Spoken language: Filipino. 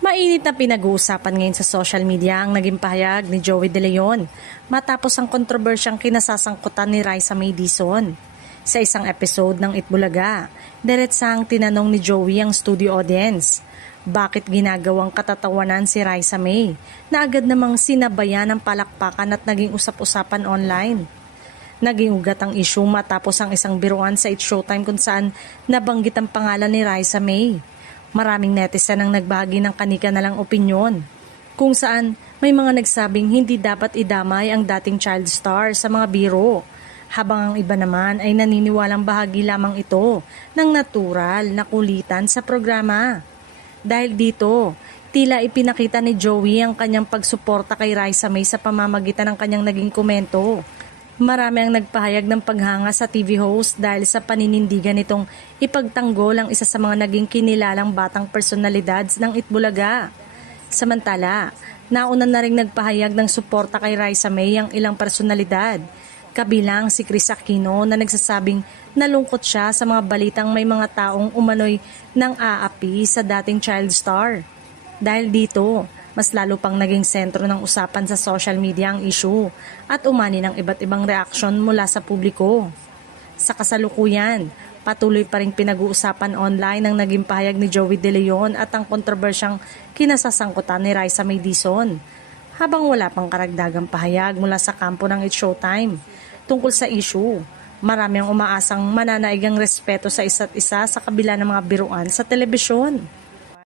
Mainit na pinag-uusapan ngayon sa social media ang naging pahayag ni Joey De Leon matapos ang kontrobersyang kinasasangkutan ni Raisa May Dizon. Sa isang episode ng Itbulaga, diretsang tinanong ni Joey ang studio audience, bakit ginagawang katatawanan si Raisa May na agad namang sinabayan ng palakpakan at naging usap-usapan online. Naging ugat ang issue matapos ang isang biruan sa It's Showtime kung saan nabanggit ang pangalan ni Raisa May. Maraming netizen ang nagbahagi ng kanika-nalang opinyon, kung saan may mga nagsabing hindi dapat idamay ang dating child star sa mga biro, habang ang iba naman ay naniniwalang bahagi lamang ito ng natural na kulitan sa programa. Dahil dito, tila ipinakita ni Joey ang kanyang pagsuporta kay Raisa May sa pamamagitan ng kanyang naging komento. Marami ang nagpahayag ng paghanga sa TV host dahil sa paninindigan nitong ipagtanggol ang isa sa mga naging kinilalang batang personalidad ng Itbulaga. Samantala, nauna na rin nagpahayag ng suporta kay Raisa May ang ilang personalidad, kabilang si Chris Aquino na nagsasabing nalungkot siya sa mga balitang may mga taong umano'y nang aapi sa dating child star. Dahil dito, mas lalo pang naging sentro ng usapan sa social media ang issue at umani ng iba't ibang reaksyon mula sa publiko. Sa kasalukuyan, patuloy pa rin pinag-uusapan online ang naging pahayag ni Joey De Leon at ang kontrobersyang kinasasangkutan ni Raisa May Dizon, habang wala pang karagdagang pahayag mula sa kampo ng It's Showtime tungkol sa issue. Marami ang umaasang mananaig ang respeto sa isa't isa sa kabila ng mga biruan sa telebisyon.